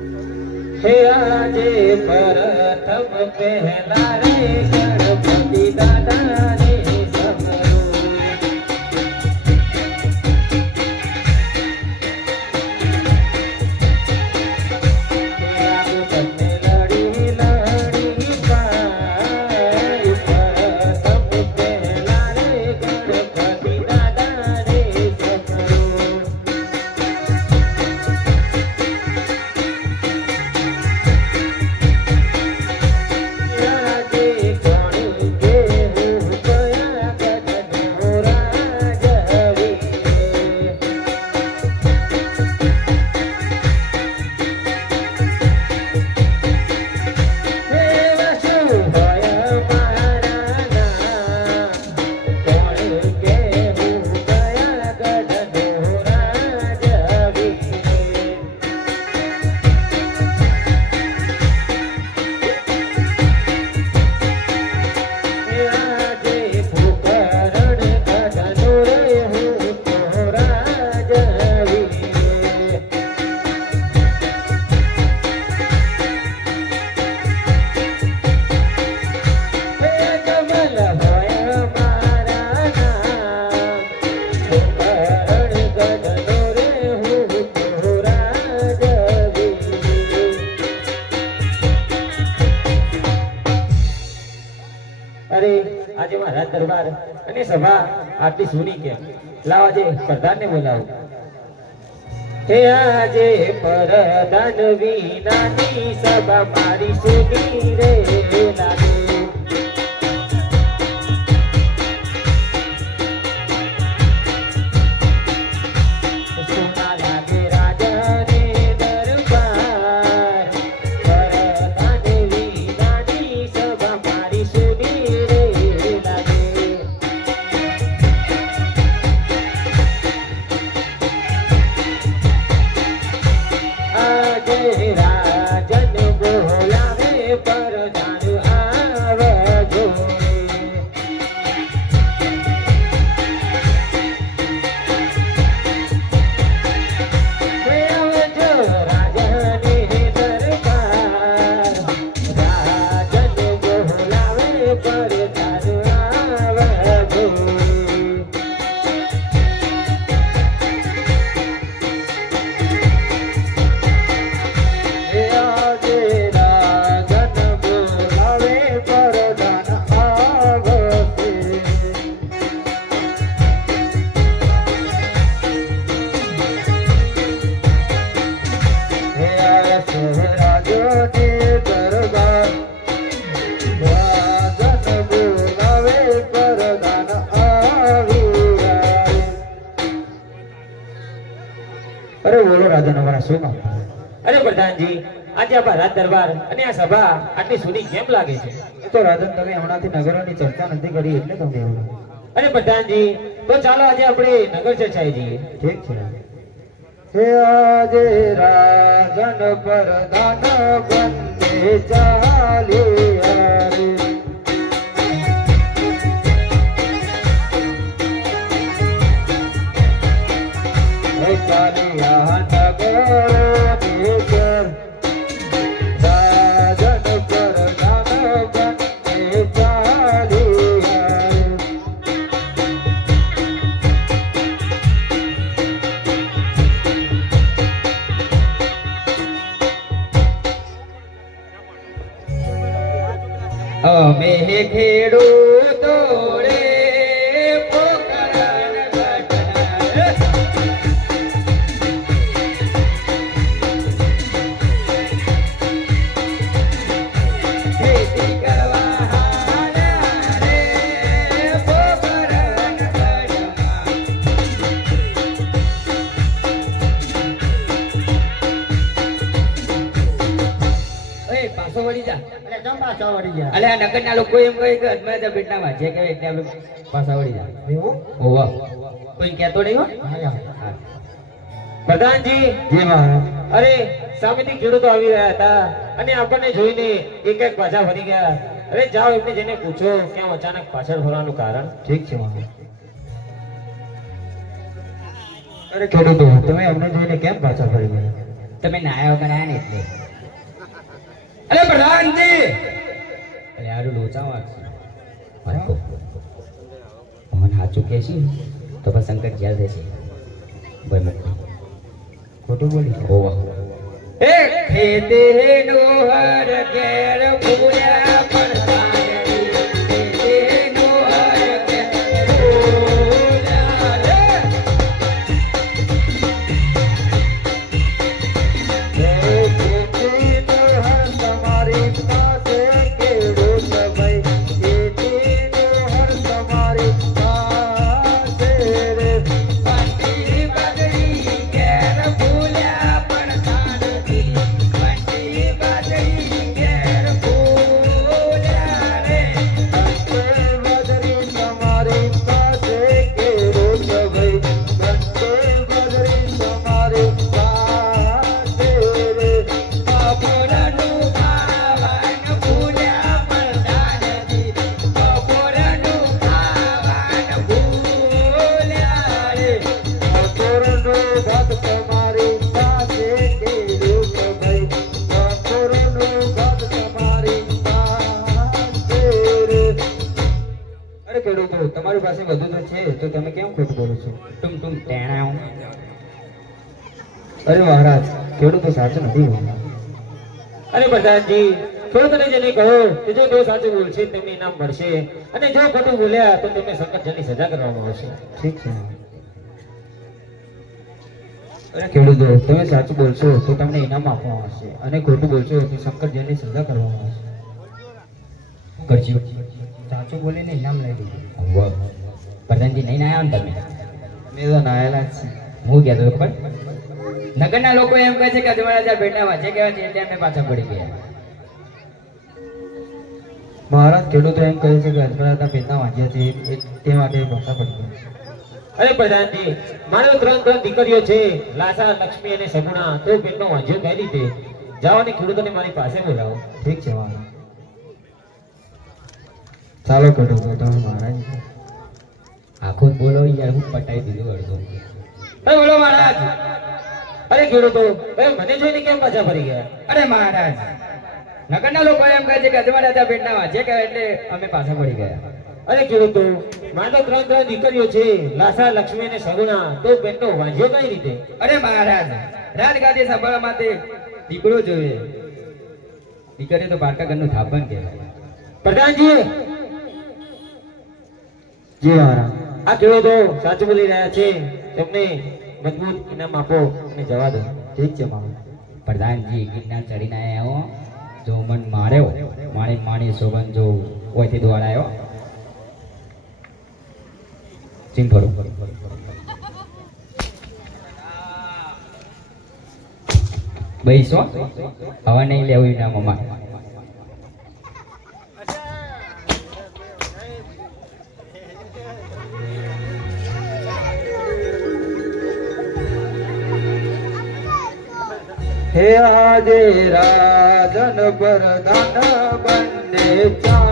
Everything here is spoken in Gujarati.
હે આજે પ્રથમ પહેલા રે ગણપતિ દાદા ને સમરો આજે મહારાજ દરબાર અને સભા આટલી સુની કે લાવા જે પ્રધાન ને બોલાવો હે આજે પ્રધાન વિનાની સભા મારી સુની રે લાગે અરે બોલો રાજા નવરા શું કામ અરે પ્રધાનજી આજે આ રાજ દરબાર અને આ સભા આટલી સુની કેમ લાગે છે તો રાજન તમે હમણાંથી નગરોની ચર્ચા નથી કરી એટલે તમને એવું અરે પ્રધાનજી તો ચાલો આજે આપણે નગર ચર્ચાએ જઈએ ઠીક છે હે આજે રાજન પ્રધાન બંને ચાલી આવી ચાલિયા નગર રાજન પ્રધાન બંને ચાલી અમે ખેડૂતો રે અલે આ નગરના લોકો એમ કહે કે અજમાય તો બેટના વાજે કે એટલે આપણે પાછા વળી જાય એવું ઓવા કોઈ કહેતો નહીં હો પ્રધાનજી જી મહારાજ અરે સામેથી ખેડૂતો આવી રહ્યા હતા અને આપણને જોઈને એક એક પાછા ફરી ગયા અરે જાઓ એમને જઈને પૂછો કેમ અચાનક પાછળ ફરવાનું કારણ ઠીક છે મહારાજ અરે ખેડૂતો તમે અમને જોઈને કેમ પાછા ફરી ગયા તમે નાયા વગર આયા ને એટલે. અરે પ્રધાનજી, અરે આરું લોચા વાગશે. પાકો મને સાચું કે છે તો પણ સંકટ જ્યાં થશે ભાઈ ખોટું બોલી ઓવા એ ખેતે ડોહર ઘેર પૂર્યા તમારી પાસે બધું તો છે તો તમે કેમ ખોટું બોલો છો? ટુમ ટેણાઓ. અરે મહારાજ, ખેડૂતો સાચું નથી બોલતા. અરે પ્રધાનજી, ખેડૂતોને જેને કહો કે જો સાચું બોલશે તેમને ઇનામ મળશે અને જો ખોટું બોલ્યા તો તેમને સંકટજનની સજા કરવામાં આવશે. ઠીક છે. અરે ખેડૂતો, તમે સાચું બોલશો તો તમને ઇનામ આપવામાં આવશે અને ખોટું બોલશો તો સંકટજનની સજા કરવામાં આવશે. કરજો સાચું બોલીને ઇનામ લઈ લીધું. પ્રધાનજી નહીં નાયા ને તમે? મેં તો નાયેલા જ છે. હું કહેતો પણ નગરના લોકો એમ કહે છે કે અજવાળા બેટા વાંચે કહેવાય છે એટલે અમે પાછા પડી ગયા. મહારાજ, ખેડૂતો એમ કહે છે કે અજવાળા પેટના વાંચ્યા છે તે માટે પાછા પડી ગયા. અરે પ્રધાનજી, મારો ત્રણ દીકરીઓ છે, લાસા, લક્ષ્મી અને સગુણા. તો પેટનો વાંચ્યો કઈ રીતે? જાઓ અને ખેડૂતોને મારી પાસે બોલાવો. ઠીક છે મહારાજ. ચાલો ખેડૂતો, તમે મહારાજ આખું બોલો યાર, હું પટાઈ દીધું અડધું. બોલો મહારાજ. અરે ખેડૂતો, મને જોઈને કેમ પાછા ફરી ગયા? અરે મહારાજ, નગરના લોકો એમ કહે છે કે અજવાળા પેટના વાંચે કહેવાય એટલે અમે પાછા પડી ગયા. અરે ખેડૂતો, મારે તો ત્રણ દીકરીઓ છે, લાસા, લક્ષ્મી અને સગુણા. તો પેટનો વાંચ્યો કઈ રીતે? અરે મહારાજ, રાજગાદી સાંભળવા માટે દીકરો જોઈએ. દીકરી તો પારકા ઘરનું થાપણ કહેવાય. પ્રધાનજી, જી મહારાજ, આ ખેડૂતો સાચું બોલી રહ્યા છે, તેમને મજબૂત ઇનામ આપો અને જવા દો. ઠીક છે મહારાજ. પ્રધાનજી, ગિરનાર ચડીને આવ્યો, જો મન માર્યો માણી સોગન જો ઓયથી દોડાયો ચિંફરો બઈસો હવે નહીં લેવું ઇનામ અમારે. હે આજે રાજન પ્રધાન બંને ચા